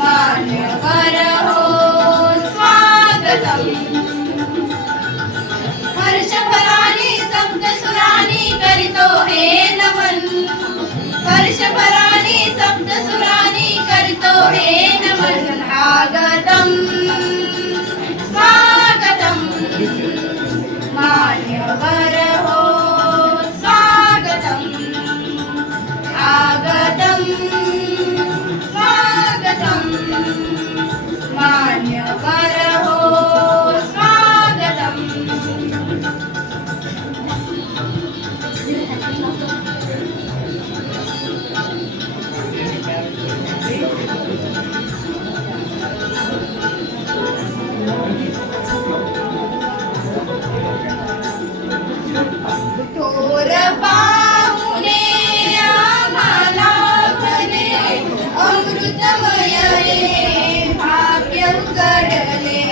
मान्यवर हो स्वागतम् वर्षभराने सप्तसुरानी करितो हे नमन वर्षभराने सप्तसुरानी करितो हे नमन स्वागतम् स्वागतम् मान्यवर हो स्वागतम् आगतम् स्वागतम् मान्यवर हो स्वागतम् थोर पाहुणे आम्हाला भले अमृतमय हे भाग्य उजळले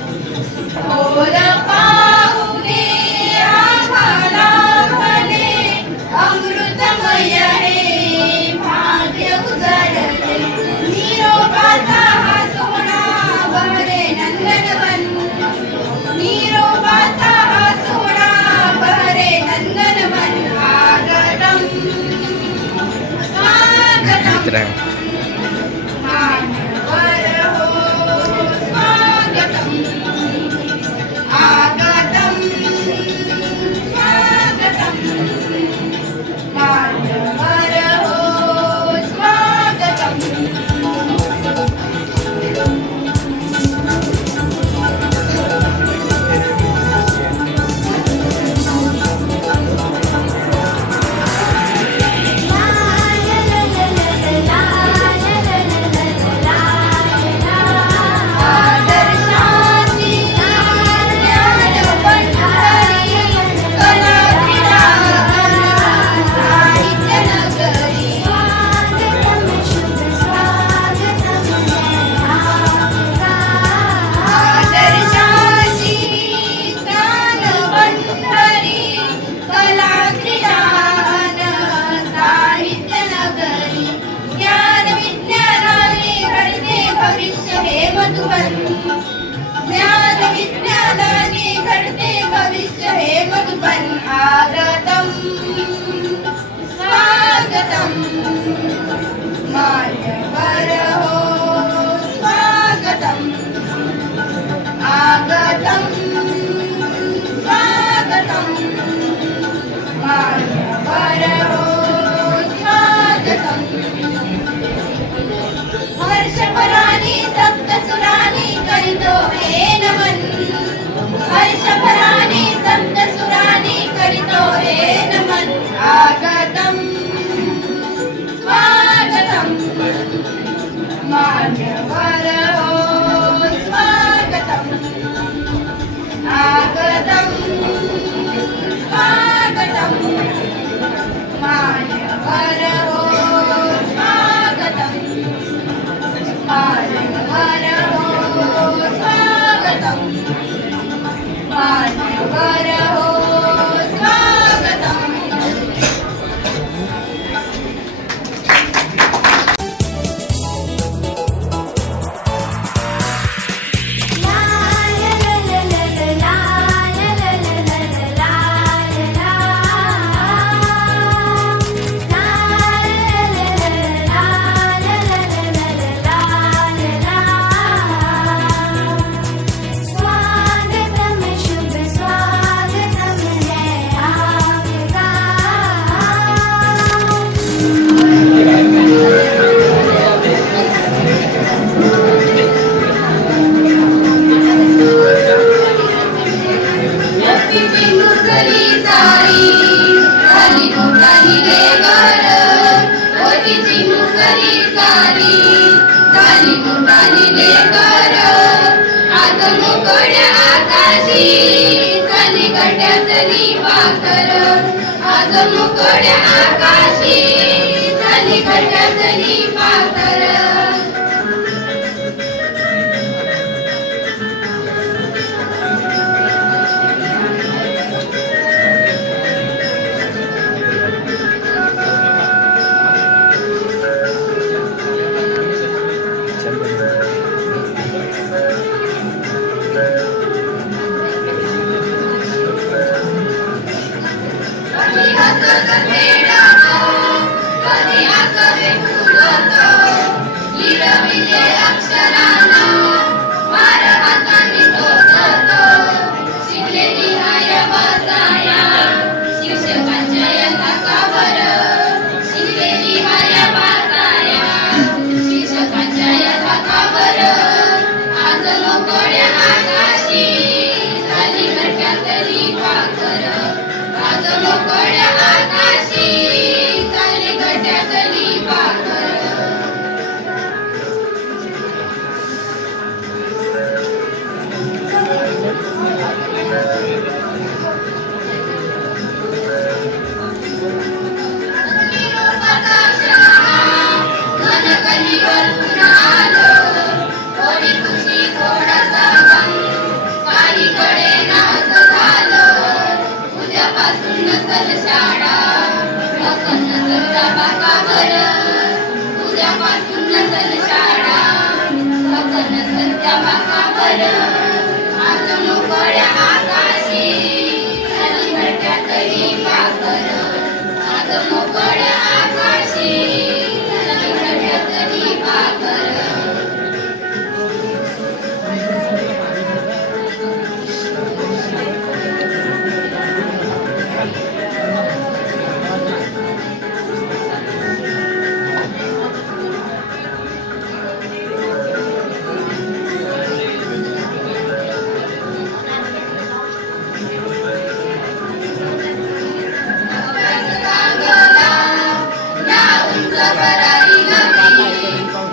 थोर पाहुणे आम्हाला भले अमृतमय हे भाग्य उजळले निरोपाचा हा सोहळा बहरे नंदनवन निरोपाचा हा सोहळा बहरे नंदनवन स्वागतम् स्वागतम् मान्यवर हो स्वागतम् आगतम् स्वागतम् मान्यवर हो स्वागतम् ज्ञान विज्ञानाने घडते भविष्य हे मधुबन आगतम् स्वागतम् मान्यवर हो स्वागतम् आगतम् स्वागतम् मान्यवर हो स्वागतम् वर्षभराने सप्तसुरानी करितो हे नमन वर्षभराने सप्तसुरानी करितो हे नमन स्वागतम् स्वागतम् मान्यवर हो स्वागतम् आगतम् स्वागतम् मान्यवर हो स्वागतम् मान्यवर हो स्वागतम् मान्यवर हो स्वागतम् मुकोड्या आकाशी झाली खड्ड्यातली पाखर हसत खेळत कधी आसवे फुलत लिरविले अक्षरानं मार हाताने टोचत शिकलेली हाय वाचाया शिक्षकांच्या या ताकावर शिकलेली हाय वाचाया शिक्षकांच्या या ताकावर आज मोकळ्या आकाशी झाली घरट्यातली पाखर आज मोकळ्या आकाशी झाली घरट्यातली पाखर शाळा नकल नसलच्या बाकावर उद्यापासून नसल शाळा नकल नसलच्या बाकावर आज मोकळ्या आकाशी झाली घरट्यातली पाखर आज मोकळ्या आकाशी झाली घरट्यातली पाखर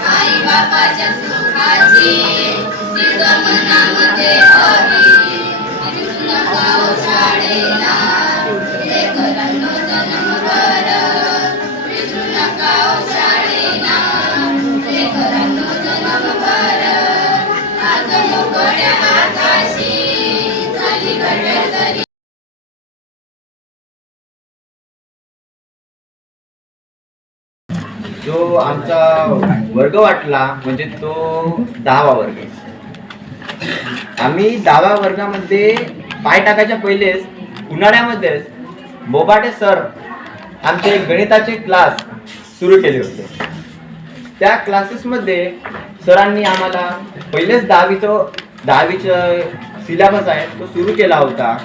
आई बापाच्या सुखाची सिद्ध मनामध्ये हवी विसरू नका ओ शाळेला लेकरांनो जन्मभर विसरू नका ओ शाळेला लेकरांनो जन्मभर आज मोकळ्या आकाशी झाली घरट्यातली जो आमचा वर्ग वाटला म्हणजे तो 10वा वर्ग. आम्ही 10व्या वर्गामध्ये पाय टाकायच्या पहिलेच उन्हाळ्यामध्येच बोबाटे सर आमचे गणिताचे क्लास सुरू केले होते. त्या क्लासेसमध्ये सरांनी आम्हाला पहिलेच 10वीचं सिलेबस आहे तो सुरू केला होता.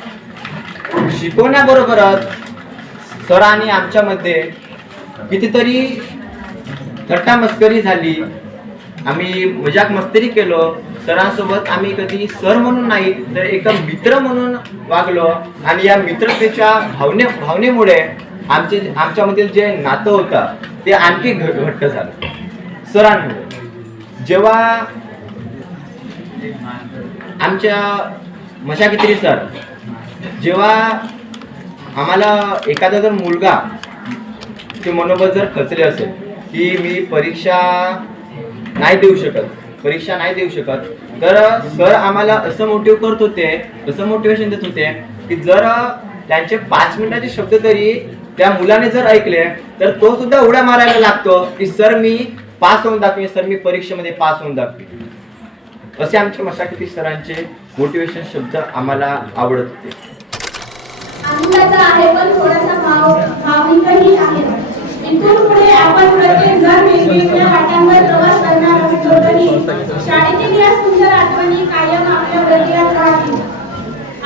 शिकवण्याबरोबरच सरांनी आमच्यामध्ये कितीतरी थट्टा मस्करी झाली. आम्ही मजाक मस्करी केलो. सरांसोबत आम्ही कधी सर म्हणून नाही तर एक मित्र म्हणून वागलो आणि या मित्रतेच्या भावनेमुळे आमच्यामधील जे नातं होतं ते आणखी घट्ट झालं सरांमुळे. जेव्हा आमच्या मशाकित्री सर जेव्हा आम्हाला एखादा जर मुलगा ते मनोबल जर खचले असेल की मी परीक्षा नाही देऊ शकत तर सर आम्हाला असं मोटिवेशन देत होते की जर त्यांचे 5 मिनिटाचे शब्द तरी त्या मुलाने जर ऐकले तर तो सुद्धा उड्या मारायला लागतो की सर मी पास होऊन दाखवे, सर मी परीक्षेमध्ये पास होऊन दाखवे. असे आमचे मशाकिती सरांचे मोटिवेशन शब्द आम्हाला आवडत होते. आनंदाचा आहे पण थोडासा भावनिकही आहे. इथून पुढे आपण प्रत्येक जण वेगवेगळ्या वाटांवर प्रवास करणार असतो तरी शाळेतील या सुंदर आठवणी कायम आपल्या हृदयात राहतील.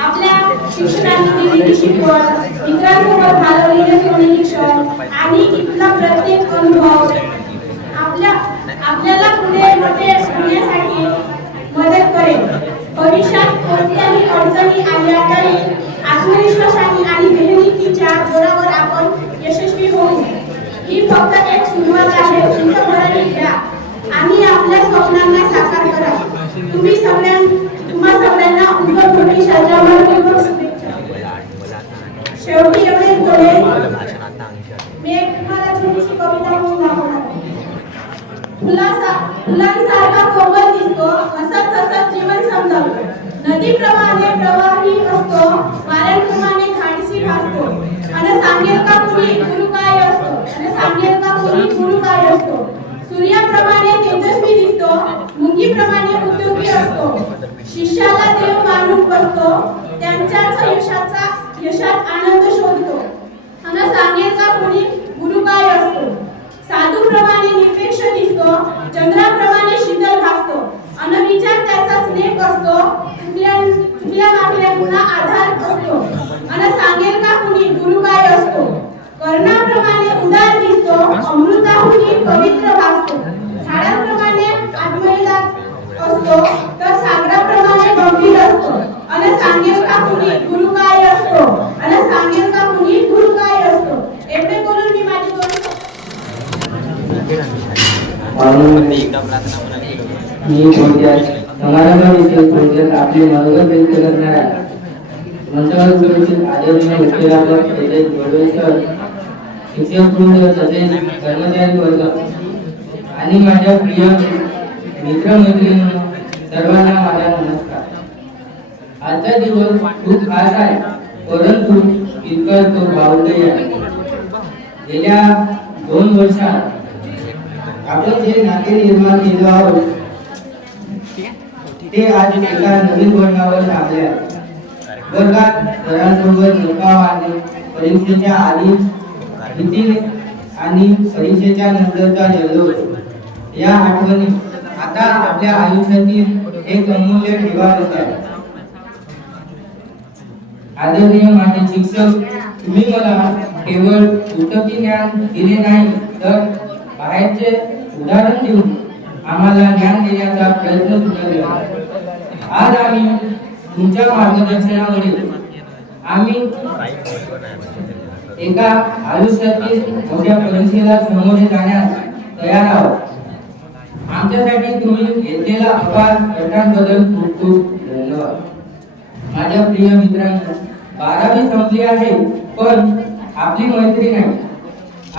आपल्या शिक्षकांनी दिलेली शिकवण, मित्रांसोबत घालवलेले सोनेरी क्षण आणि इथला प्रत्येक अनुभव आपल्याला पुढे मोठे होण्यासाठी मदत करेल. भविष्यात कोणत्याही अडचणी आल्या तरी आत्मविश्वासाने आणि मेहनतीच्या जोरावर आपण यशस्वी होऊ. ही फक्त एक सुरुवात आहे. चिंताभराने घ्या आणि आपल्या स्वप्नांना साकार करा. तुम्हा सगळ्यांना उज्ज्वल भविष्याच्या मनपूर्वक शुभेच्छा. शेवटी एवढेच बोले. मी तुम्हाला छोटीशी कविता म्हणून दाखवणार. फुलांसारखा कोमल दिसतो, हसत हसत जीवन समजावतो. नदीप्रमाणे प्रवाही असतो, वाऱ्यांप्रमाणे धाडसी भासतो. आणि सांगेल का कुणी गुरु काय असतो, आणि सांगेल का कुणी गुरु काय असतो. सूर्याप्रमाणे तेजस्वी दिसतो, मुंगीप्रमाणे उद्योगी असतो. शिष्याला देव मानून बसतो, त्यांच्याच यशात आनंद शोधतो. आणि पाहुणे मी थोडक्यात समारंभाविषयी थोडक्यात आपले मनोगत व्यक्त करणार आहे. मंचावर उपस्थित आदरणीय मुख्याध्यापक तेजस गोडवे सर, शिक्षक वृंद तसेच कर्मचारी वर्ग आणि माझ्या प्रिय मित्रमैत्रिणींनो, सर्वांना माझा नमस्कार. आजचा दिवस खूप खास आहे, परंतु इतकं तो भावदायी आहे. गेल्या 2 वर्षात आपण जे नाते निर्माण केलं आहोत ते आज एका नवीन वळणावर लागले आहे. वर्गात सरांसोबत गप्पा मारणे, परीक्षेच्या आधी भीती आणि परीक्षेच्या नंतरचा जल्लोष, या आठवणी आता आपल्या आयुष्यातील एक अमूल्य ठेवा आहे. आदरणीय माझे शिक्षक, तुम्ही मला केवळ पुस्तकी ज्ञान दिले नाही तर बाहेरचे उदाहरण देऊन आम्हाला ज्ञान देण्याचा प्रयत्न सुद्धा केला. आज आम्ही तुमच्या मार्गदर्शनामुळे आम्ही एका आयुष्यातील मोठ्या परीक्षेला सामोरे जाण्यास तयार आहोत. आमच्यासाठी तुम्ही घेतलेला अपार प्रयत्नांबद्दल खूप खूप धन्यवाद. माझ्या प्रिय मित्रांनो, 12वी संपली आहे, पण आपली मैत्री नाही.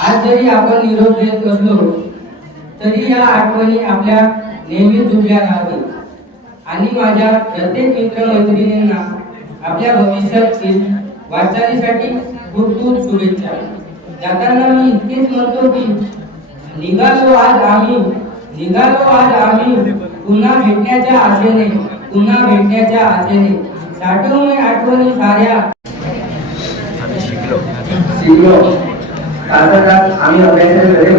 आज जरी आपण निरोप देत असलो तरी या आठवणी आपल्या नेहमी जुळल्या राहावी. आणि माझ्या प्रत्येक मित्रमैत्रिणींना आपल्या भविष्यातील वाटचालीसाठी खूप खूप शुभेच्छा. जाताना मी इतकेच म्हणतो की निघालो आज आम्ही पुन्हा भेटण्याच्या आशेने साठवून आठवणी साऱ्या शिकलो. तासात आम्ही अभ्यासाकडे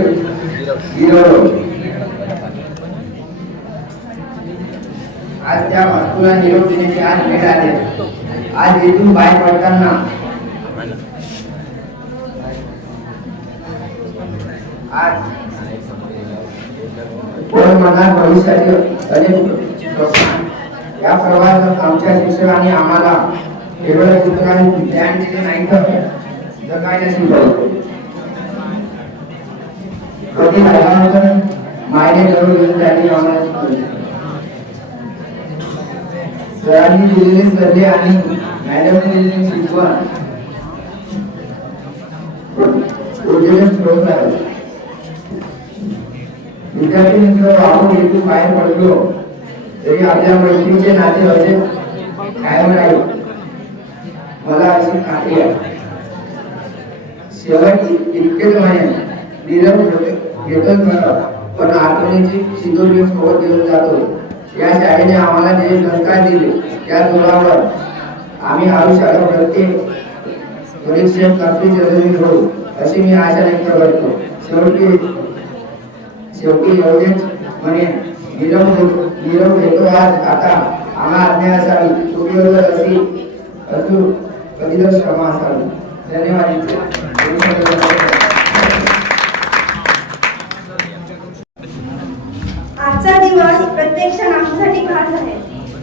गिरवलो. आज त्या वस्तूला निरोप देण्याची आज भेट आली. आज इथून बाहेर पडताना आज पण मला भविष्यातील अनेक स्वप्न, या प्रवासात आमच्या शिक्षकांनी आम्हाला केवळ पुस्तकांनी ज्ञान दिले नाही तर जगायला शिकवलं. कधी राहिल्यानंतर मायने जवळ घेऊन त्यांनी आम्हाला शिकवले. सरांनी दिलेले सल्ले आणि मॅडमने दिलेली शिकवण ऊर्जेने स्रोत आहे. विद्यार्थी मित्र, आपण इथून बाहेर पडलो तरी आपल्या मैत्रीचे नाते असे कायम राहील, मला अशी खात्री आहे. शेवट इतकेच म्हणेन, निरोप घेतोच खरं, पण आठवणीची शिदोरी सोबत घेऊन जातो. या शाळेने आम्हाला जे संस्कार दिले त्या जोरावर आम्ही आयुष्याला प्रत्येक परीक्षेत काफी जरुरी होऊ अशी मी आशा व्यक्त करतो. शेवटी एवढेच म्हणेन, निरोप घेतो आज, आता आम्हा आज्ञा असावी, सुखयोग्य असू कधीच क्षमा असावी. धन्यवाद. आजचा दिवस प्रत्येक क्षण आमच्यासाठी खास आहे.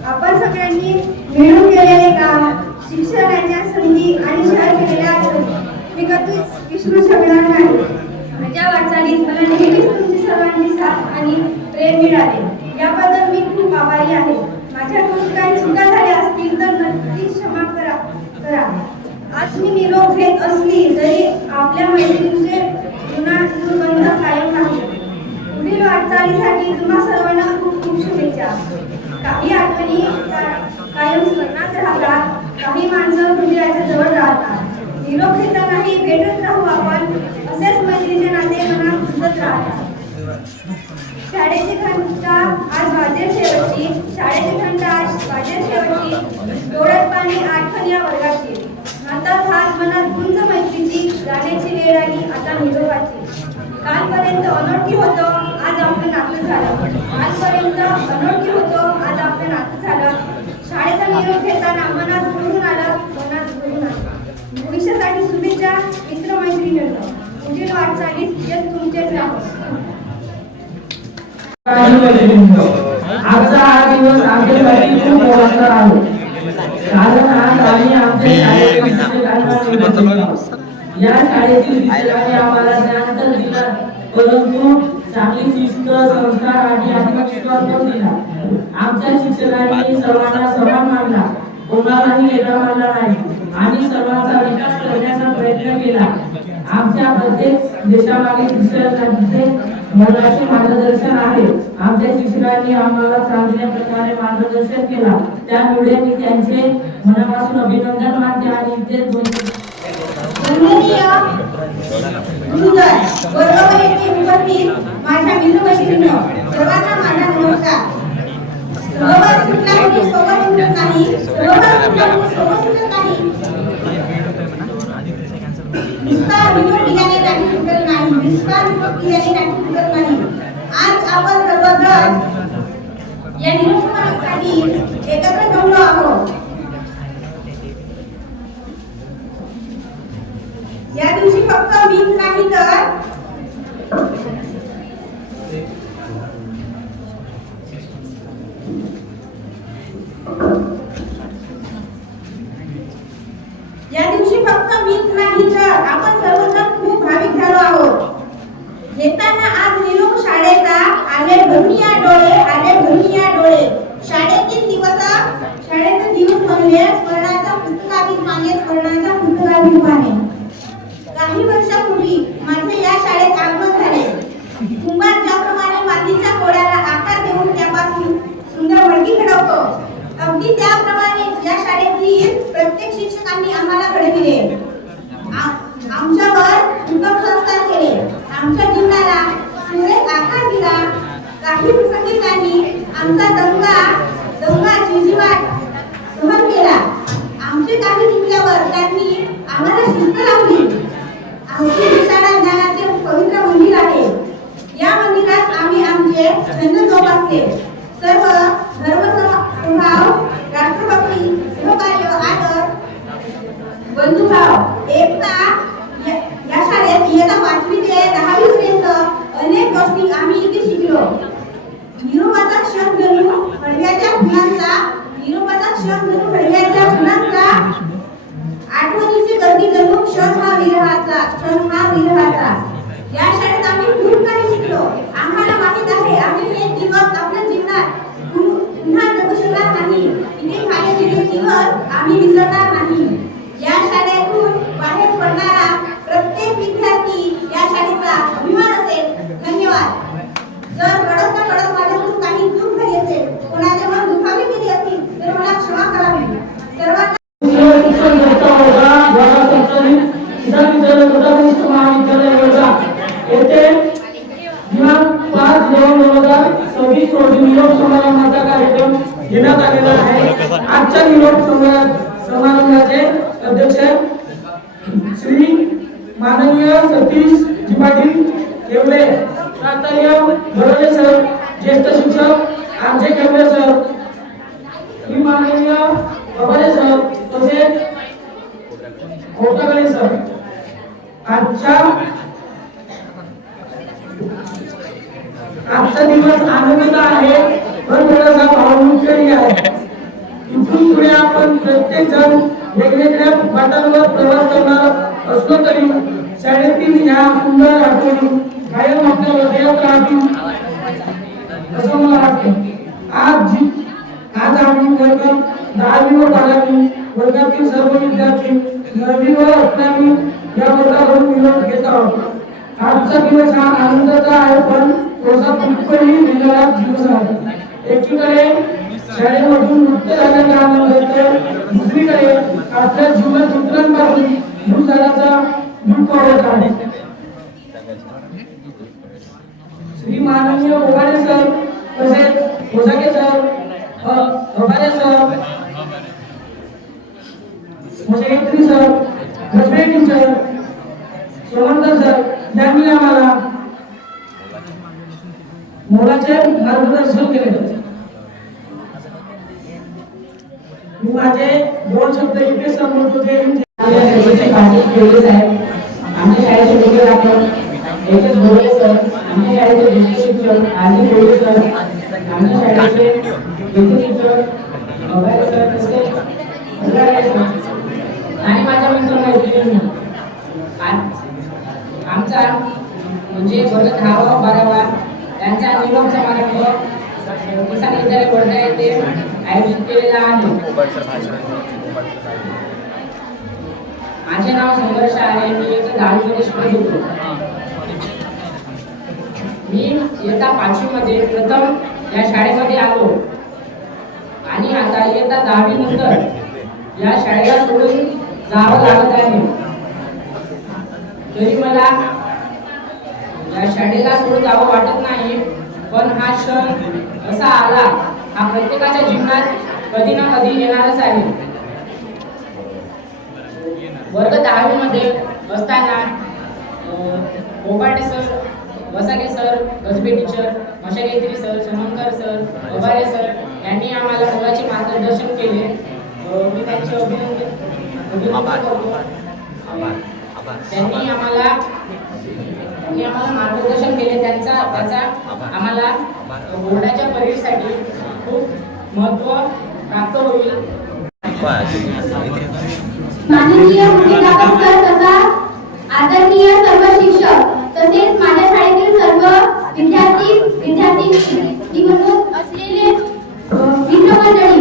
आपण सगळ्यांनी मिळून केलेले काम, शिक्षणाच्या संधी आणि शेअर केलेल्या आठवणी मी कधीच विसरू शकणार नाही. माझ्या वाटचालीत मला नेहमीच तुमची सर्वांची साथ आणि प्रेम मिळाले, याबद्दल मी खूप आभारी आहे. माझ्याकडून काही चुका झाल्या असतील तर नक्कीच क्षमा करा. आज मी निरोप घेत असली तरी आपल्या मैत्रिणीचे ऋणानुबंध कायम राहील. पुढील वाटचालीसाठी तुम्हा सर्वांना खूप खूप शुभेच्छा. काही आठवणी कायम स्मरणात राहतात, काही माणसं हृदयाच्या जवळ राहतात. निरोप घेतानाही भेटत राहू आपण, असेच मैत्रीचे नाते मनात रुजत राहतात. शाळेची घंटा आज वाजेल शेवटची, डोळ्यात पाणी आठवण या वर्गाची. हातात हात मनात गुंज मैत्रीची, जाण्याची वेळ आली आता निरोपाची. कालपर्यंत अनोळखी होतो आज आपलं नातं झालं. शाळेचा निरोप घेताना मनात घडून आलं. भविष्यासाठी शुभेच्छा मित्र-मैत्रिणींनो. पुढील वाटचालीत यश तुमचेच राहो. आजचा हा दिवस आमच्यासाठी खूप महत्त्वाचा आहे, कारण आज आम्ही आमच्या शाळेत या शाळेतील शिक्षकांनी आम्हाला ज्ञान तर दिलं, परंतु चांगली शिस्त संस्कार आणि आत्मविश्वास पण दिला. आमच्या शिक्षकांनी सर्वांना समान मानला, कोणालाही वेगळा मानला नाही आणि सर्वांचा विकास करण्याचा प्रयत्न केला. आमच्या प्रत्येक देशामागे शिक्षकांचे मोलाचे मार्गदर्शन आहे. आमच्या शिक्षकांनी आम्हाला चांगल्या प्रकारे मार्गदर्शन केला, त्यामुळे मी त्यांचे मनापासून अभिनंदन मानते आणि इथेच बोलतो. वंदनीय गुरुजन, वर्गवारीचे उपस्थित माझ्या मित्रमैत्रिणींनो, सर्वांना माझा नमस्कार. सहभाग सुटला कोणी सोबत सुटत नाही, सहभाग सुटला कोणी सोबत सुटत नाही. नुसता निरोप दिल्याने नाटी फुटत नाही, नुसता निरोप दिल्याने नाटी फुटत नाही. आज आपण सर्वजण या निरोपासाठी एकत्र जमलो आहोत. या दिवशी फक्त मीच नाही तर आपण सर्वजण खूप भाविक झालो आहोत. येताना आज निरोप शाळेचा आले भरुनिया डोळे. शाळेतील दिवस म्हणले स्मरणाच्या पुस्तकातील पाने. काही वर्षापूर्वी माझे या शाळेत आगमन झाले. कुंभार ज्याप्रमाणे मातीच्या कोड्याला आकार देऊन त्यापासून सुंदर मडकी घडवतो, अगदी त्याप्रमाणे या शाळेतील प्रत्येक शिक्षकांनी आम्हाला घडविले, आमच्यावर उत्तम संस्कार केले, आमच्या जीवनाला सुरेख आकार दिला. काही प्रसंगी त्यांनी आमचा दंगा झिजवाट सहन केला. आमचे काही चुकल्यावर त्यांनी आम्हाला शिस्त लावली. आमची शाळा ज्ञानाचे पवित्र मंदिर आहे. या मंदिरात आम्ही आमचे छंद जोपासले. सर्व धर्मसमभाव, राष्ट्रभक्ती, सहकार्य, आदर, बंधुभाव, एकता या शाळेत इयत्ता 5वी ते 10वी पर्यंत अनेक गोष्टी आम्ही इथे शिकलो. निरोपाचा क्षण जणू हळव्याच्या फुलांचा आठवणीची गर्दी जणू क्षण हा विरहाचा. या शाळेत आम्ही खूप काही शिकलो. आम्हाला माहित आहे आम्ही हे दिवस आपल्या जीवनात पुन्हा जगू शकणार नाही. इथे घालवलेले दिवस आम्ही विसरणार नाही. या शाळेतून बाहेर पडणारा प्रत्येक विद्यार्थी या शाळेचा अभिमान असेल. धन्यवाद. जर कळत माझ्याकडून काही चूक झाली असेल, कोणाचे मन दुखावले गेले असतील तर मला क्षमा करावी. सर्वांना समारंभाचा कार्यक्रम घेण्यात आलेला आहे. आजच्या निरोप समारंभाचे अध्यक्ष श्री माननीय सतीश पाटील केवले, प्राचार्य बरोडे सर, ज्येष्ठ शिक्षक आमचे केवले सर, श्री माननीय बरोडे सर तसेच खोटगळे सर. आजचा दिवस आनंदाचा आहे, पण थोडासा भावनिकही आहे. इथून पुढे आपण प्रत्येक जण वेगवेगळ्या वाटांवर प्रवास करणार असलो तरी शाळेतील ह्या सुंदर आठवणी कायम आपल्या हृदयात राहतील असं मला वाटतं. आज आम्ही वर्ग 10वी व 12वी वर्गातील सर्व विद्यार्थी 9वी व 11वी या वर्गाकडून निरोप घेत आहोत. आजचा दिवस हा आनंदाचा आहे, पण थोडासा दुःखही देणारा दिवस आहे. एकीकडे शाळेमधून नृत्य झाल्याचा आनंद तर दुसरीकडे आपल्या जीवनात मित्रांपासून दूर झाल्याचा दुःख होत आहे. श्री माननीय बोवाडे सर तसेच भोसाके सर, अभारे सर, मोशेत्री सर, गजबे टीचर, सोमंतर सर यांनी आम्हाला मोलाचे मार्गदर्शन केले. मी माझे 2 शब्द इथे सांगतो ते आमच्या शाळेचे वेगळे आपण एकच बोलले सर, आमच्या शाळेचे ज्येष्ठ शिक्षक आधी बोलले सर, आमच्या शाळेचे ज्येष्ठ शिक्षक अभय सर तसे आणि माझ्या मित्रमैत्रिणींनी आमचा म्हणजे वर्ग 10वा 12वा त्यांचा निरोप समारंभ किसान विद्यालय वर्धा येथे आयोजित केलेला आहे. माझे नाव संघर्ष आहे. मी इयत्ता 10वी मध्ये शिकत होतो. मी इयत्ता 5वी मध्ये प्रथम या शाळेमध्ये आलो आणि आता इयत्ता 10वी नंतर या शाळेला सोडून जावं लागत आहे. तरी मला या शाळेला सोडून जावं वाटत नाही, पण हा क्षण असा आला, हा प्रत्येकाच्या जीवनात कधी ना कधी येणारच आहे. वर्ग 10वी मध्ये असताना कोबाटे सर, वसाके सर, गजबे टीचर, मशागेत्री सर, सोमनकर सर, गबारे सर यांनी आम्हाला मोलाचे मार्गदर्शन केले. मी त्यांचे अभिनंदन करतो. त्यांनी आम्हाला मार्गदर्शन केले. त्याचा आम्हाला बोर्डाच्या परीक्षेसाठी खूप महत्त्व प्राप्त होईल. माननीय मुख्याध्यापक सर तथा आदरणीय सर्व शिक्षक तसेच माझ्या शाळेतील सर्व विद्यार्थी निवडणूक असलेले मित्रमंडळी,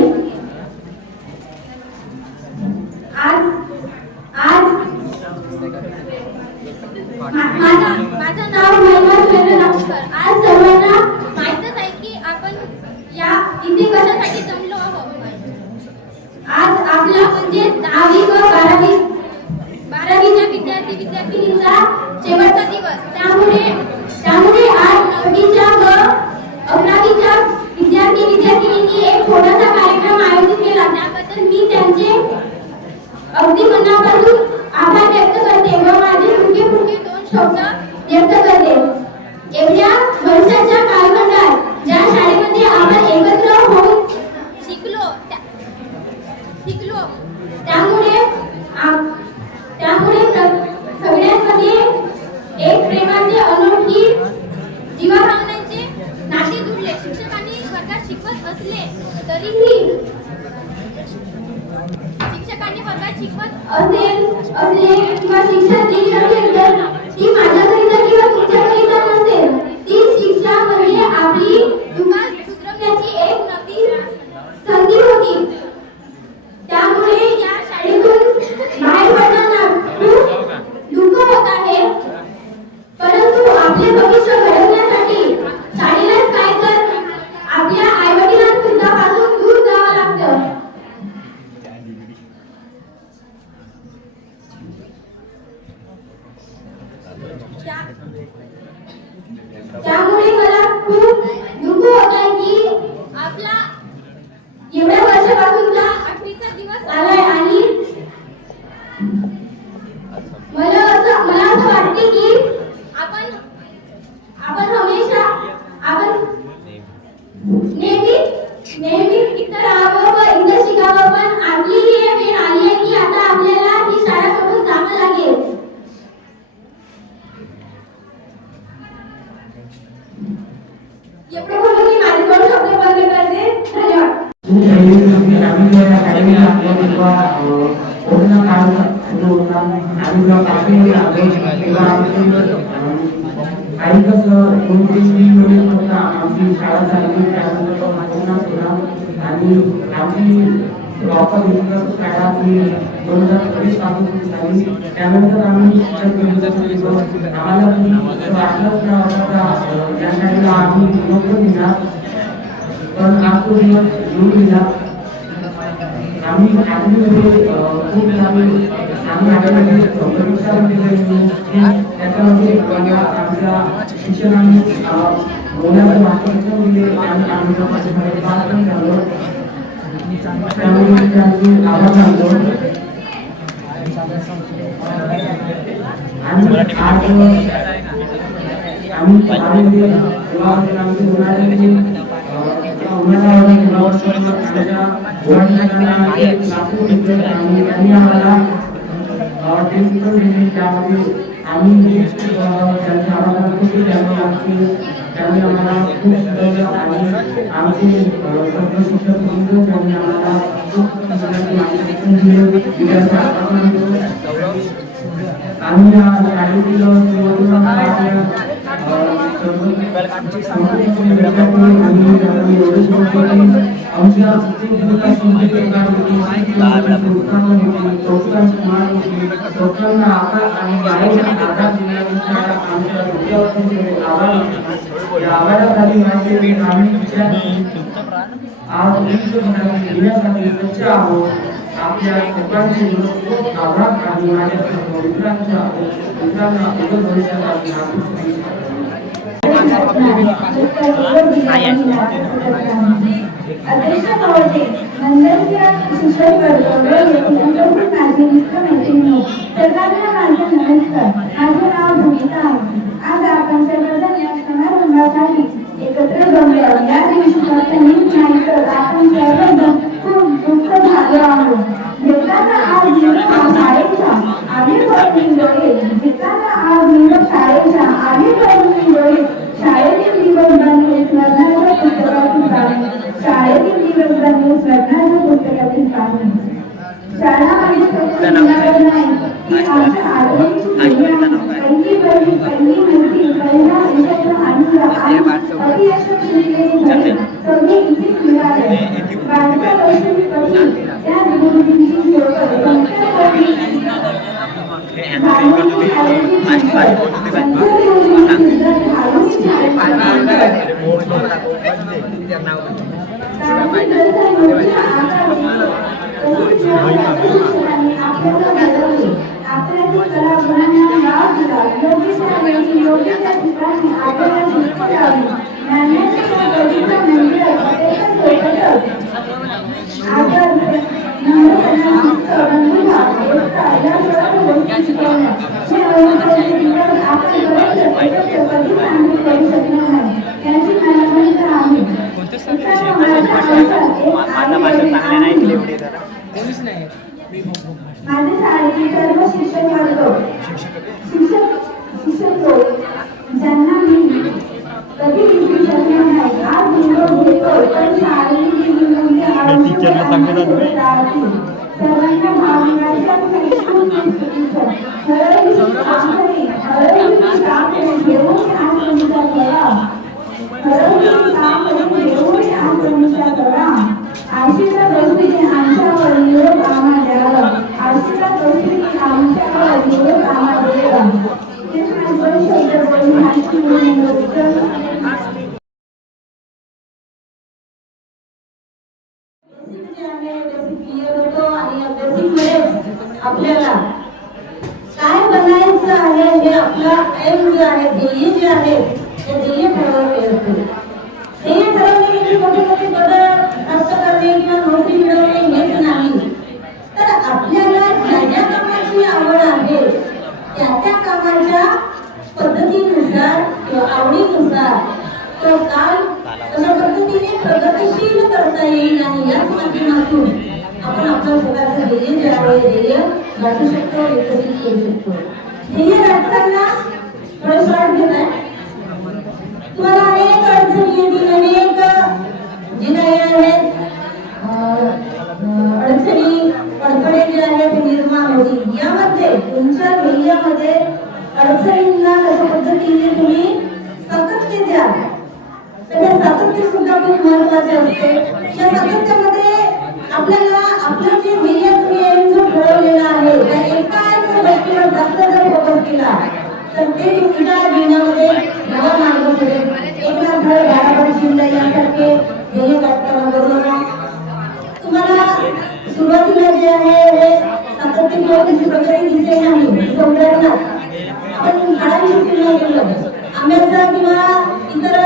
माझं नाव महिमा सुरेंद्र नागपूरकर. आज सर्वांना माहीतच आहे की आपण इथे कशासाठी जमलो आहोत. आज आपला म्हणजे 10वी व 12वीच्या विद्यार्थिनींचा शेवटचा दिवस. त्यामुळे आज 9वीच्या व 11वीच्या विद्यार्थिनींनी एक छोटासा कार्यक्रम आयोजित केला. त्याबद्दल मी त्यांचे अगदी मनापासून आभार व्यक्त करते व माझे फुटके 2 शब्द व्यक्त करते. एवढ्या वर्षाच्या कालखंडात ज्या शाळेमध्ये आपण एकत्र होऊन शिकलो त्यामुळे सगळ्यांमध्ये एक प्रेमाचे अनोखी जीवाभावनांचे नाते जुळले. शिक्षकांनी वर्गात शिकवत असले किंवा शिक्षण दिली असेल तर ती माझ्याकरिता किंवा तुमच्याकरिता नसेल. ती शिक्षा म्हणजे आपली दुकान सुधरवण्याची एक नवी संधी होती. त्यामुळे या शाळेतून बाहेर पडताना खूप दुःख होत आहे. परंतु आपले भविष्य घडवण्यासाठी शाळेलाच काय तर आपल्या आईवडिलांसुद्धा पासून दूर जावं लागतं. त्यामुळे मला खूप दुःख होत आहे की आपला एवढ्या वर्षापासूनचा 8वीचा दिवस आलाय आणि मला असं वाटते की आपण नेहमी इथं राहावं व इथं शिकावं. पण आपली ही वेळ आली आहे की आता आपल्याला ही शाळा सोडून जावं लागेल. एवढं बोलून मी माझे 2 शब्द बंद करते. धन्यवाद. काही कसं 2-3 दिवस फक्त आमची शाळा चालली. त्यानंतर आणि आमची प्रॉपर शाळा 2024 पासून झाली. त्यानंतर आम्ही आम्हाला वाटलंच नव्हतं या शाळेला आम्ही नको दिला, पण आज तो दिवस येऊन दिला. आम्ही आठवीमध्ये खूप आम्ही परीक्षा त्याच्यामध्ये आमच्या शिक्षकांनी बोलण्याचं मार्गदर्शन दिले आणि आम्ही पास पण झालो. त्यामुळे त्यांचे आभार मानतो. आणि आज आम्ही आम्ही या शाळेतील सुरुवातीला आमच्या लोकांना आकार आणि आधार दिल्यानुसार आमच्या आवाजाखाली माझे ग्रामीण विद्यार्थी आज उच्च घेण्यासाठी सज्ज आहोत. आपल्या सर्वांचे खूप आभार आणि माझ्या सर्व मित्रांना उज्ज्वल भविष्यासाठी अध्यक्ष महोदय, मंडळीच्या शिक्षण कर्तव्य योजनेबद्दल माझे मित्र मैत्रिणी सर्वांना माझे नमस्कार. माझे नाव भूमिका आहे. आज आपण सर्वजण या समारंभासाठी एकत्र जमलो. या दिवशी फक्त मीच नाही तर आपण सर्वजण खूप दुःख झालो आहोत. जिंकताना आज निरोप शाळेच्या आम्ही पडून डोळे, जिंकताना आज निरोप शाळेच्या आम्ही पडून डोळे. शाळेतील दिवस बनले स्वर्णाच्या पुस्तकातील पाने, शाळेतील दिवस बनले स्वर्णाच्या पुस्तकातील पाने. शाळा म्हणजे फक्त दिनावर नाही, ती आमच्या आठवणीची दुनिया. पहिली बरी, पहिली मुलगी, पहिला एकत्र आणूया आणि अपयशात शिकलेली झाली. सगळे इथेच मिळाले. बायका वर्षांनी पडली त्या गुरुजींची सोबत संस्कार होती. भावनेची आरोग्य संस्कार. संस्कार होती सुद्धा भावनेची माझे शाळेतील सर्व शिक्षक वर्ग, शिक्षक लोक ज्यांना मी कधी विसरू शकणार नाही. आज निरोप घेतो तर शाळेतील मुलांच्या सर्वांना भावनाच्या घेऊन आज आशीर्वाद असलेली आमच्यावर निरोप आम्हा द्यावा. आशीर्वाद असलेली आमच्यावर निरोप आम्हा द्यावा. तेच माझं शब्द बोलून आणखी आपल्याला काय बनायचं आहे हे आपला एम जे आहे, ध्येय जे आहे ते ध्येय ठरवले असते. ध्येय ठरवले की मोठे मोठे पद प्राप्त करणे किंवा नोकरी मिळवणे हेच नाही, तर आपल्याला ज्या कामाची आवड आहे त्या कामाच्या पद्धतीनुसार किंवा आवडीनुसार तो काम कशा पद्धतीने प्रगतिशील करता येईल आणि याच माध्यमातून आपण आपलं स्वतःचं ध्येय जे आहे ध्येय गाठू शकतो, विकसित करू शकतो. ध्येय गाठताना थोडं शॉर्ट घेत आहे. तुम्हाला अनेक अडचणी येतील, अनेक जे काही आहेत अडचणी अडथळे जे आहेत ते निर्माण होतील. यामध्ये तुमच्या ध्येयामध्ये अडचणींना कशा पद्धतीने तुम्ही सातत्य द्या, तर हे सातत्य सुद्धा खूप महत्वाचे असते. या सातत्यामध्ये आपल्याला आपलं जे ध्येय तुम्ही जो ठरवलेला आहे त्या एकाच गोष्टीवर जास्त जर फोकस केला तर ते तुमच्या जीवनामध्ये नवा मार्ग शोधेल. एकनाथ धड भाराभर शिंदे यांसारखे ध्येय गाठताना बरोबर तुम्हाला सुरुवातीला जे आहे हे सातत्यपूर्ण प्रगती दिसेल नाही. उदाहरणार्थ आपण झाडांची तुलना केलं, आंब्याचा किंवा इतर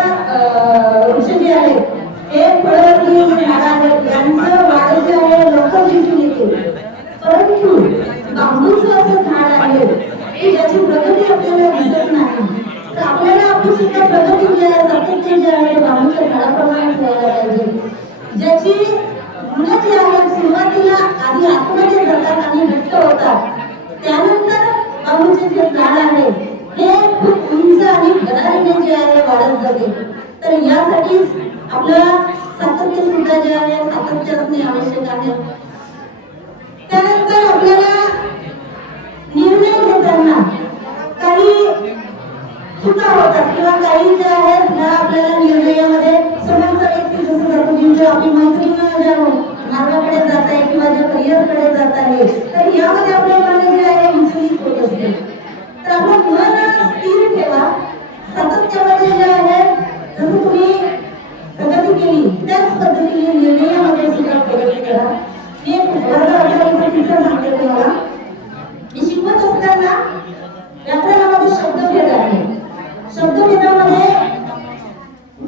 वृक्ष जे आहेत हे फळवरती झाड आहेत यांचं वाढ जे आहे लवकर दिसून येते. परंतु बांबूचं असं झाड आहे की ज्याची प्रगती आपल्याला दिसत नाही. तर आपल्याला आपली सुद्धा प्रगती जी आहे सातत्य जे आहे बांबूच्या झाडाप्रमाणे ठेवायला पाहिजे. ज्याची गुण जी आहेत सुरुवातीला आधी आतमध्ये जातात आणि घट्ट होतात, त्यानंतर बांबूचे जे झाड आहे हे खूप उंच आणि भरारीने जे आहे वाढत जाते. तर यासाठी आपल्याला सातत्य सुद्धा जे आहे सातत्य असणे आवश्यक आहे. त्यानंतर आपल्याला निर्णय घेताना चुका होतात किंवा काही ज्या आहेत ह्या आपल्याला निर्णयामध्ये समोरचा व्यक्ती जसं जातो म्हणजे आपली मैत्रीण ज्या मार्गाकडे जात आहे किंवा ज्या करिअरकडे जात आहे तर यामध्ये आपलं मन जे आहे विचलित होत असते. तर आपलं मन स्थिर ठेवा. सातत्यामध्ये जे आहे जसं तुम्ही प्रगती केली त्याच पद्धतीने निर्णयामध्ये सुद्धा प्रगती करा. मी एक वर्ग 11 किस्सा सांगते तुम्हाला. मी शिकवत असताना व्याकरणामध्ये शब्दभेद आहे. शब्दभेदामध्ये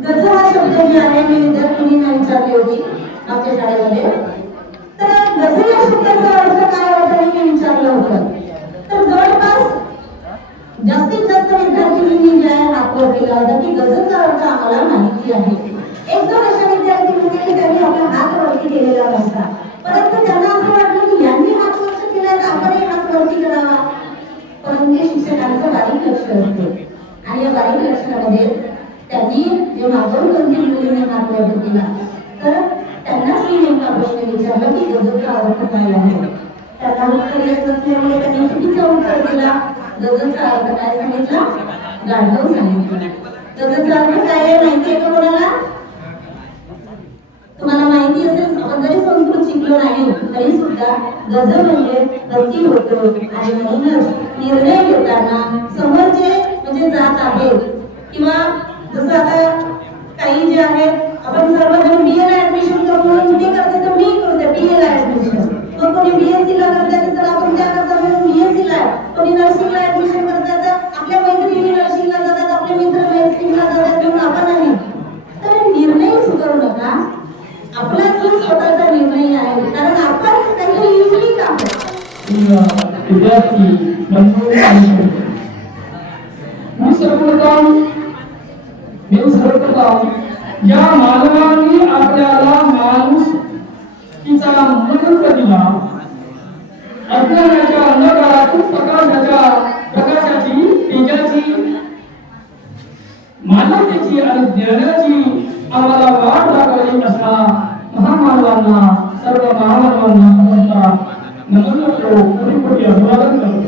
गज हा शब्द जे आहे मी विद्यार्थ्यांना विचारली होती आमच्या शाळेमध्ये. तर गज या शब्दाचा अर्थ काय होता हे मी विचारलं होतं. तर जवळपास जास्तीत जास्त विद्यार्थ्यांनी जे आहे हात वर केला होता की गजचा अर्थ आम्हाला माहिती आहे. एक दोन अशा विद्यार्थी होते की त्यांनी आपला हात वरती केलेला नव्हता, परंतु त्यांना असं वाटलं की यांनी हात वरती केला तर आपणही हात वरती करावा. परंतु शिक्षकांचं बारीक लक्ष असते आणि या बारीक लक्षामध्ये त्यांनी जे मागून कोणती मुलीने हात वरती केला तर त्यांनाच मी नेमका प्रश्न विचारला की गजचा अर्थ काय आहे. त्यांना उत्तर येत नसल्यामुळे त्यांनी चुकीचं उत्तर दिला. गजचा अर्थ काय सांगितला? गाढव सांगितलं. गजचा अर्थ काय आहे माहिती आहे का कोणाला? तुम्हाला माहिती असेल, आपण जरी संस्कृत शिकलो नाही तरी सुद्धा गज म्हणजे गती होतो आणि म्हणूनच निर्णय घेताना समोरचे म्हणजे जात आहेत किंवा जसं आता काही जे आहेत आपण सर्वजण BA ला ऍडमिशन करू म्हणून ते करते तर मी करते BA ला ऍडमिशन. मग कोणी BSc ला करते तर आपण त्या करता म्हणून BSc ला, कोणी नर्सिंगला ऍडमिशन करतात तर आपल्या मैत्रिणी नर्सिंगला जातात, आपले मित्र नर्सिंगला जातात म्हणून आपण नाही. तर निर्णय सुधारू नका. आपला जो स्वतःचा निर्णय आहे कारण आपण काहीतरी युनिक आहोत. विद्यार्थी मी सर्वप्रथम या मानवाने आपल्याला माणूस तिचा मंत्र दिला. अज्ञानाच्या अंधकारातून प्रकाशाची तेजाची मानवतेची आणि ज्ञानाची आम्हाला वाट दाखवली असा महामानवांना सर्व महामानवांना नमन करतो, कोटी अभिवादन करतो.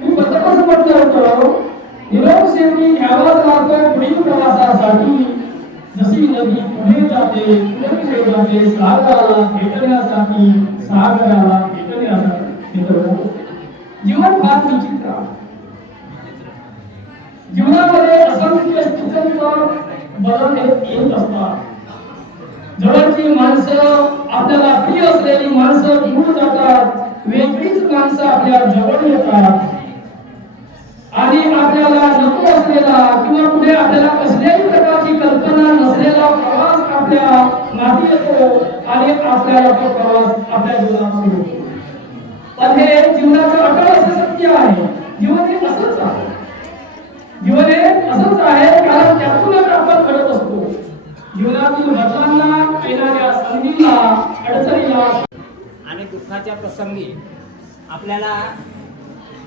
मी प्रथमच म्हटलं होतं निरोप सेवी घ्यावाच लागतो पुढील प्रवासासाठी. जशी नदी पुढे जाते सागराला भेटण्यासाठी जीवन फार विचित्र. जीवनामध्ये असंख्य स्थितींचा बदल येत असतात. जवळची माणसं आपल्याला प्रिय असलेली माणसं दूर जातात, वेगळीच माणसं आपल्या जवळ येतात आणि आपल्याला नको असलेला किंवा पुढे आपल्याला कसल्याही प्रकारची कल्पना नसलेला प्रवास आपल्या मागे येतो आणि आपल्याला तो प्रवास आपल्या जीवनात सुरू होतो. तर हे जीवनाचं अटळ असं सत्य आहे. जीवन हे असंच आहे. जीवन हे असंच आहे कारण त्यातूनच आपण घडत असतो. जीवनातील बदलांना, येणाऱ्या संधीला, अडचणीला आणि दुःखाच्या प्रसंगी आपल्याला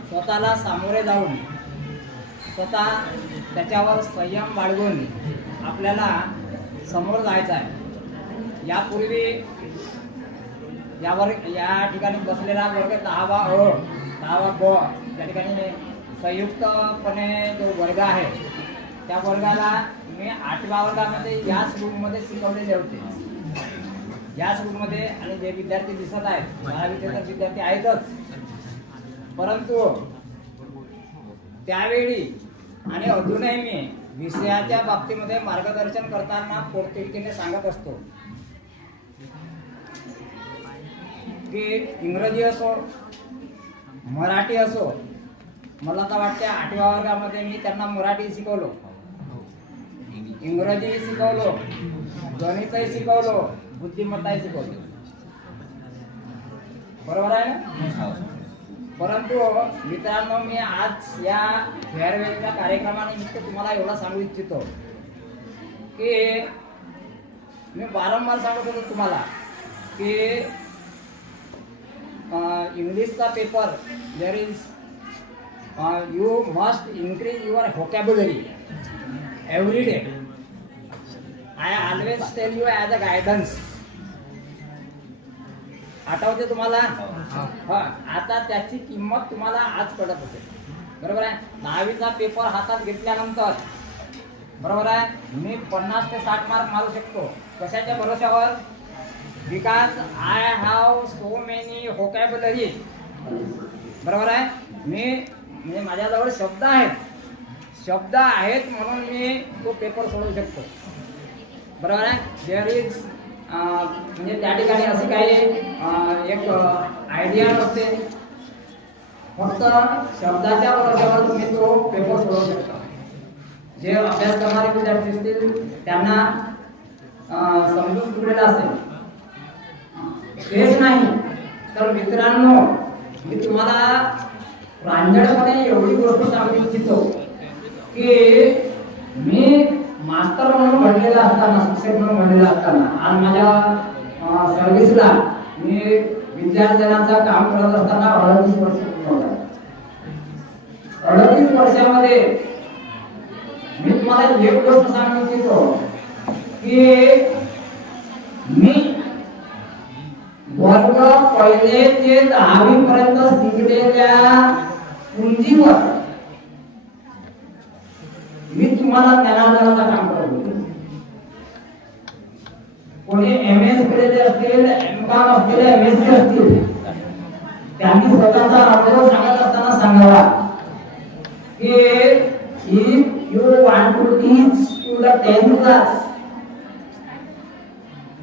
स्वतःला सामोरे जाऊन स्वतः त्याच्यावर संयम बाळगून आपल्याला समोर जायचं आहे. यापूर्वी या ठिकाणी बसलेला वर्ग 10वा अ 10वा ब त्या ठिकाणी संयुक्तपणे जो वर्ग आहे त्या वर्गाला मी 8व्या वर्गामध्ये याच रूममध्ये शिकवलेले होते. याच रूममध्ये आणि जे विद्यार्थी दिसत आहेत 12वीचे तर विद्यार्थी आहेतच, परंतु त्यावेळी आणि अजूनही मी विषयाच्या बाबतीमध्ये मार्गदर्शन करताना पोटतिडकीने सांगत असतो की इंग्रजी असो मराठी असो, मला तर वाटते 8व्या वर्गामध्ये मी त्यांना मराठी शिकवलो, इंग्रजी शिकवलो, गणितही शिकवलो, बुद्धिमत्ताही शिकवलो. बरोबर आहे ना? परंतु मित्रांनो, मी आज या फेअरवेलच्या कार्यक्रमानिमित्त तुम्हाला एवढं सांगू इच्छितो की मी वारंवार सांगत होतो तुम्हाला की इंग्लिशचा paper there is you must increase your vocabulary every day. I always tell you as a guidance. आठवते तुम्हाला? हा, आता त्याची किंमत तुम्हाला आज कळत असेल. बरोबर आहे. 10वीचा पेपर हातात घेतल्यानंतर बरोबर आहे मी 50 ते 60 मार्क मारू शकतो. कशाच्या भरोश्यावर? Because I have so many vocabulary. बरोबर आहे. मी म्हणजे माझ्याजवळ शब्द आहेत म्हणून मी तो पेपर सोडवू शकतो. बरोबर आहे. देअर इज म्हणजे त्या ठिकाणी असे काही एक आयडिया नसते. फक्त शब्दाच्या भरोश्यावर तुम्ही तो पेपर सोडवू शकता. जे अभ्यास करणारे विद्यार्थी असतील त्यांना समजून चुकलेला असेल. हेच नाही तर मित्रांनो, मी तुम्हाला प्रांजळपणे एवढी गोष्ट सांगू इच्छितो की मी मास्तर म्हणून घडलेला असताना, शिक्षक म्हणून घडलेला असताना, आज माझ्या सर्व्हिसला मी विद्यार्थ्यांचं काम करत असताना 38 वर्ष पूर्ण झाले. 38 वर्षामध्ये मी तुम्हाला एक गोष्ट सांगू इच्छितो की मी वर्ग 1 ते 10वी पर्यंत शिकलेल्या पुंजीवर मी तुम्हाला ज्ञानार्जनाचं काम करतो. कोणी MS केलेले असतील, MCOM असतील, MSc असतील, त्यांनी स्वतःचा अनुभव सांगत असताना सांगावा की if you want to teach to the 10th class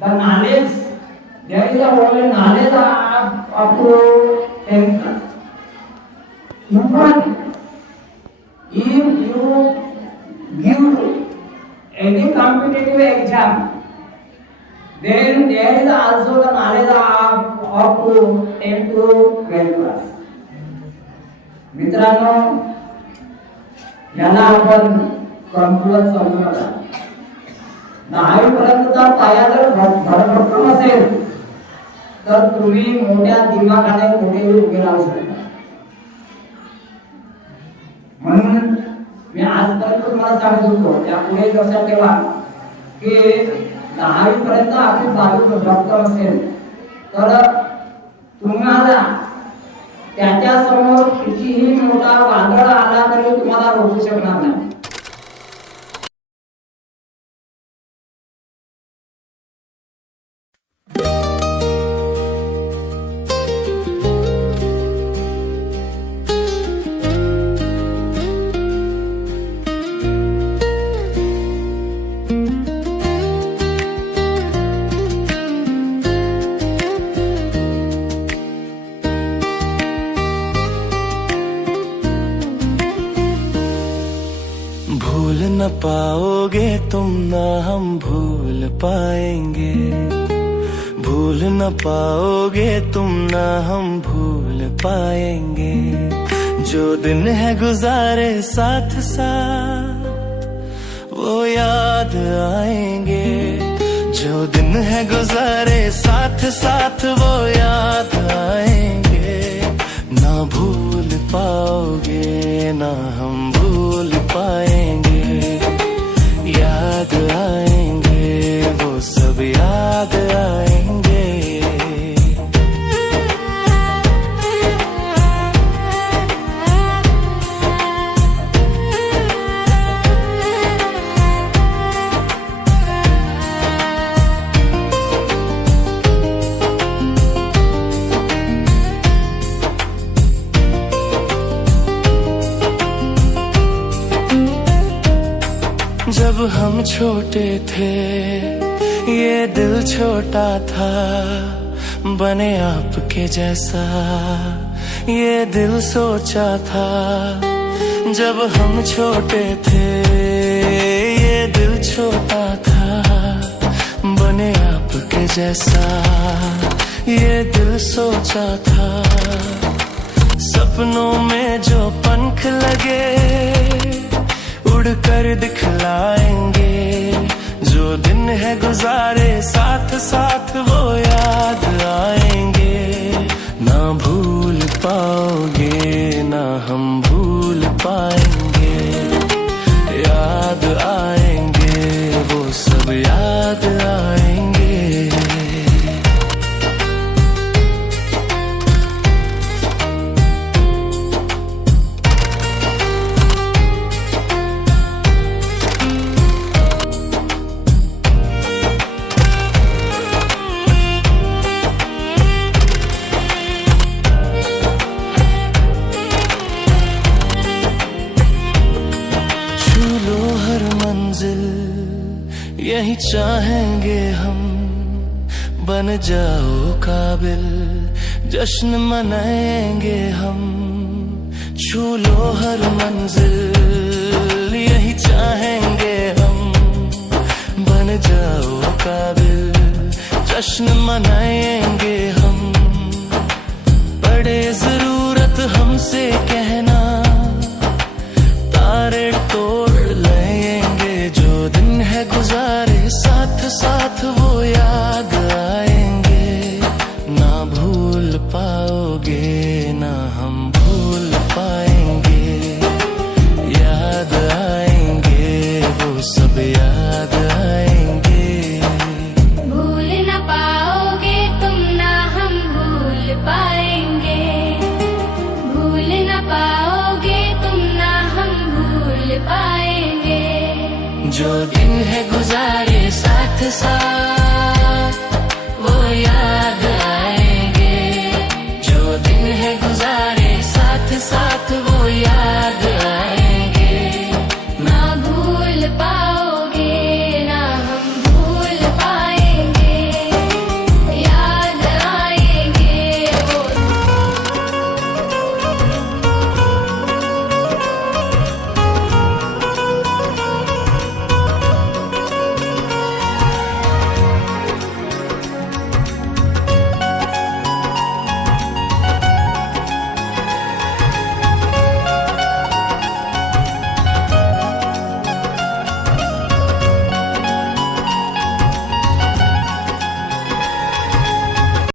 the knowledge, there is only knowledge up to 10th class. Even if you give any competitive exam, then there is also the knowledge up to 10 to 12 class. मित्रांनो, याला आपण कमकुवत समजू नका. 10वी पर्यंतचा पाया जर भरभक्कम असेल तर तुम्ही मोठ्या दिमागाने मोठे उभे राहू शकता. म्हणून मी आजपर्यंत तुम्हाला सांगत होतो, त्यापुढे लक्षात ठेवा की 10वी पर्यंत आपली बाजू भक्कम असेल तर तुम्हाला त्याच्या समोर कितीही मोठा वादळ आला तरी तुम्हाला रोखू शकणार नाही. भूल न पाओगे तुम ना हम भूल पाएंगे, भूल न पाओगे तुम ना हम भूल पाएंगे। जो दिन है गुजारे साथ साथ वो याद आएंगे, जो दिन है गुजारे साथ साथ वो याद आएंगे। ना भूल पाओगे ना हम भूल पाएंगे, याद आएंगे वो सब याद आएंगे। जब हम छोटे थे ये दिल छोटा था, बने आपके जैसा ये दिल सोचा था। जब हम छोटे थे ये दिल छोटा था, बने आपके जैसा ये दिल सोचा था। सपनों में जो पंख लगे उड़ कर दिखलाएंगे, जो दिन है गुजारे साथ साथ वो याद आएंगे। ना भूल पाओगे ना हम भूल पाएंगे, याद आएंगे वो सब याद आएंगे। हर मंजिल यही चाहेंगे हम, बन जाओ काबिल जश्न मनाएंगे हम। छू लो हर मंजिल यही चाहेंगे हम, बन जाओ काबिल जश्न मनाएंगे हम। पड़े जरूरत हमसे कहना, तारे तोड़ लेंगे। जो दिन है गुजारे साथ साथ वो याद आएंगे। ना भूल पाओगे ना हम भूल पाएंगे, याद आएंगे वो सब याद आएंगे। भूल न पाओगे तुम ना हम भूल पाएंगे, भूल न पाओगे तुम ना हम भूल पाएंगे। जो दिन है गुजारे साथ साथ वो याद